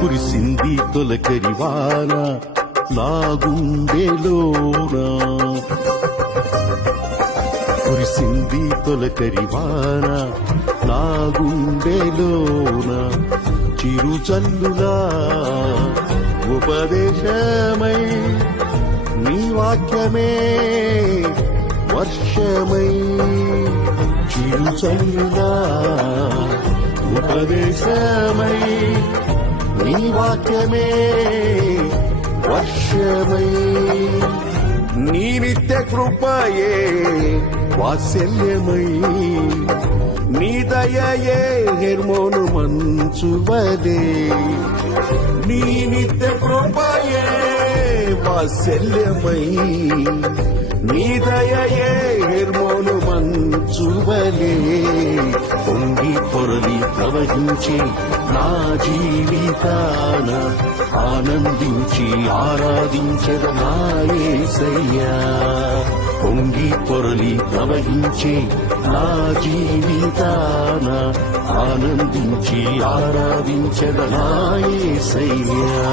కురిసింది తొలకరి వాన గుండెలోనా కురిసింది తొలకరి వాన గుండెలోన చిరు చల్లులా ఉపదేశమై నీ వాక్యమే వర్షమై. చిరు చల్లులా ఉపదేశమై నీ వాక్యమే వర్షమై. నీ నిత్య కృపయే వాత్సల్యమై. నీ దయయే నిర్మోను మంచువదే. నీ నిత్య కృపయే వాత్సల్యమై. నీ దయయే నిర్మోను మంచువలే పొంగి పొరలి ప్రవహించే నా జీవితాన ఆనందించి ఆరాధించద నాయసయ్యా పొంగి పొరలి ప్రవహించే నా జీవితాన ఆనందించి ఆరాధించద నాయసయ్యా